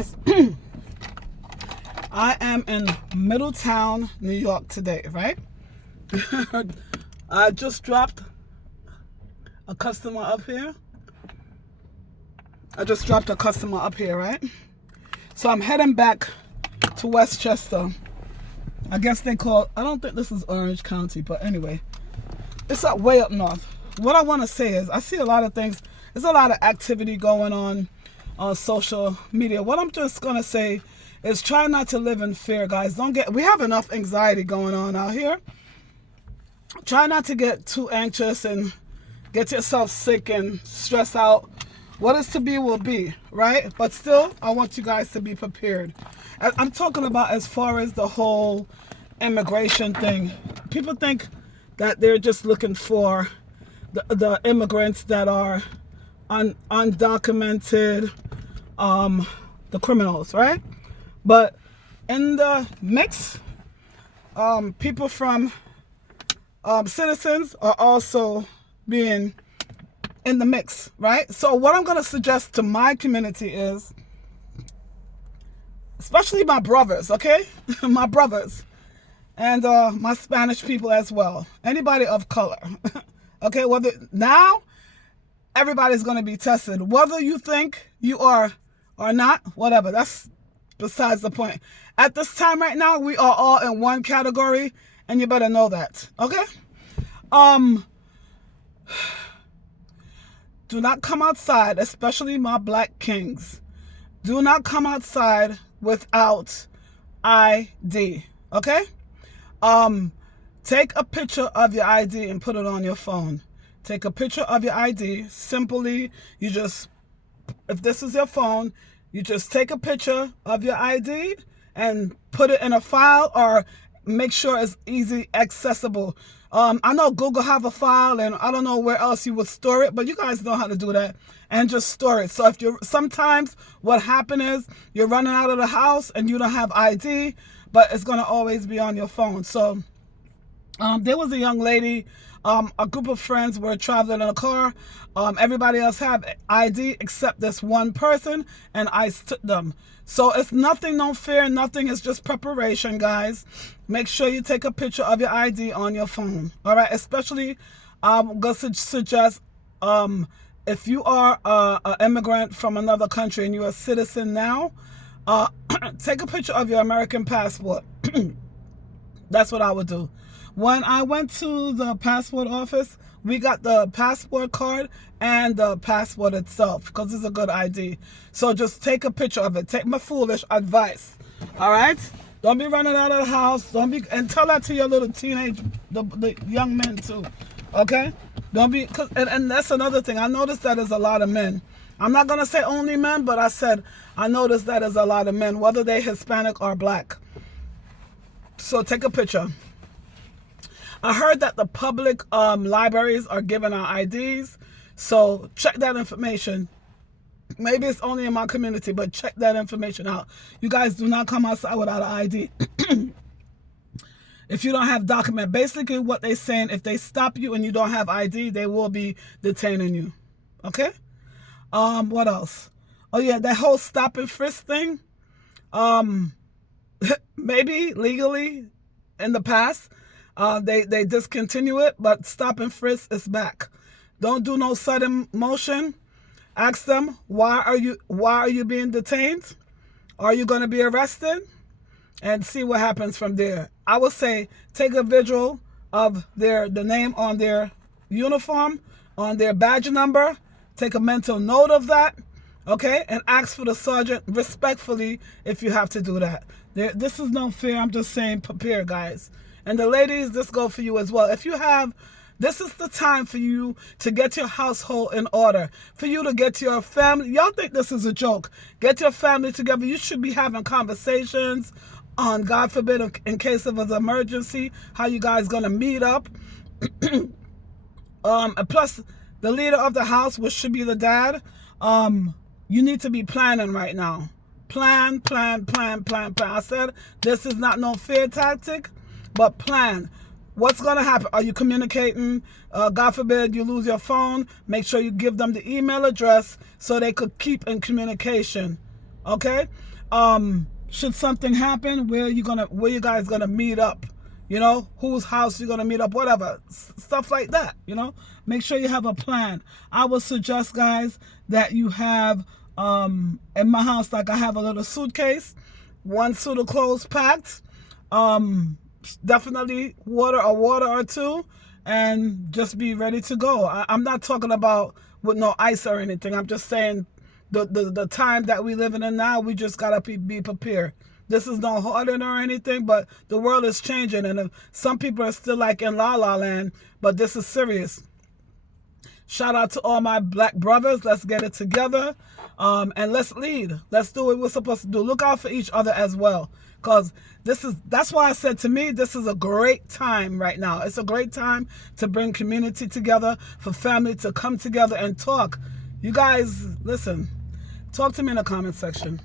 guys. I am in Middletown, New York today, right? I just dropped a customer up here. Right? So I'm heading back to Westchester. I guess they call, I don't think this is Orange County, but anyway, it's way up north. What I want to say is, I see a lot of things. There's a lot of activity going on social media. What I'm just going to say is try not to live in fear, guys. We have enough anxiety going on out here. Try not to get too anxious and get yourself sick and stress out. What is to be will be, right? But still, I want you guys to be prepared. I'm talking about as far as the whole immigration thing. People think that they're just looking for the immigrants that are undocumented, the criminals, right? But in the mix, people from citizens are also being in the mix, right? So what I'm going to suggest to my community is, especially my brothers, okay? My brothers and my Spanish people as well. Anybody of color, okay? Whether now everybody's going to be tested, whether you think you are or not, whatever. That's besides the point. At this time right now, we are all in one category, and you better know that, okay? Do not come outside, especially my black kings. Do not come outside without ID, okay? Take a picture of your ID and put it on your phone. Take a picture of your ID. Simply, if this is your phone, you just take a picture of your ID and put it in a file, or make sure it's easy accessible. I know Google have a file, and I don't know where else you would store it, but you guys know how to do that, and just store it. So sometimes what happens is you're running out of the house and you don't have ID, but it's going to always be on your phone. So there was a young lady, a group of friends were traveling in a car. Everybody else have ID except this one person, and I took them. So it's nothing, no fear, nothing. It's just preparation, guys. Make sure you take a picture of your ID on your phone. All right, especially I'm going to suggest if you are an immigrant from another country and you're a citizen now, take a picture of your American passport. That's what I would do. When I went to the passport office, we got the passport card and the passport itself because it's a good ID. So just take a picture of it. Take my foolish advice. All right? Don't be running out of the house. And tell that to your little teenage, the young men too. Okay? Don't be, and that's another thing. I noticed that there's a lot of men. I'm not going to say only men, but I noticed that there's a lot of men, whether they're Hispanic or black. So take a picture. I heard that the public libraries are giving out IDs, so check that information. Maybe it's only in my community, but check that information out. You guys do not come outside without an ID. If you don't have document, basically what they're saying, if they stop you and you don't have ID, they will be detaining you. Okay? What else? Oh yeah, that whole stop and frisk thing. Maybe legally in the past, they discontinue it, but stop and frisk is back. Don't do no sudden motion. Ask them, why are you being detained? Are you going to be arrested? And see what happens from there. I would say take a visual of the name on their uniform, on their badge number. Take a mental note of that, okay? And ask for the sergeant respectfully if you have to do that. This is no fear. I'm just saying prepare, guys. And the ladies, this go for you as well. This is the time for you to get your household in order, for you to get your family. Y'all think this is a joke. Get your family together. You should be having conversations on, God forbid, in case of an emergency, how you guys going to meet up. And plus, the leader of the house, which should be the dad, you need to be planning right now. Plan. I said this is not no fear tactic, but plan. What's going to happen? Are you communicating? God forbid you lose your phone. Make sure you give them the email address so they could keep in communication. Okay? Should something happen, where you guys gonna meet up? You know, whose house you're gonna meet up, whatever. Stuff like that, you know? Make sure you have a plan. I would suggest, guys, that you have in my house, like I have a little suitcase, one suit of clothes packed, definitely a water or two, and just be ready to go. I'm not talking about with no ice or anything. I'm just saying the time that we living in now, we just gotta be prepared. This is no harden or anything, but the world is changing, and some people are still like in La La Land, but this is serious. Shout out to all my black brothers. Let's get it together, and let's lead. Let's do what we're supposed to do. Look out for each other as well, because that's why I said, to me, this is a great time right now. It's a great time to bring community together, for family to come together and talk. You guys, listen, talk to me in the comment section.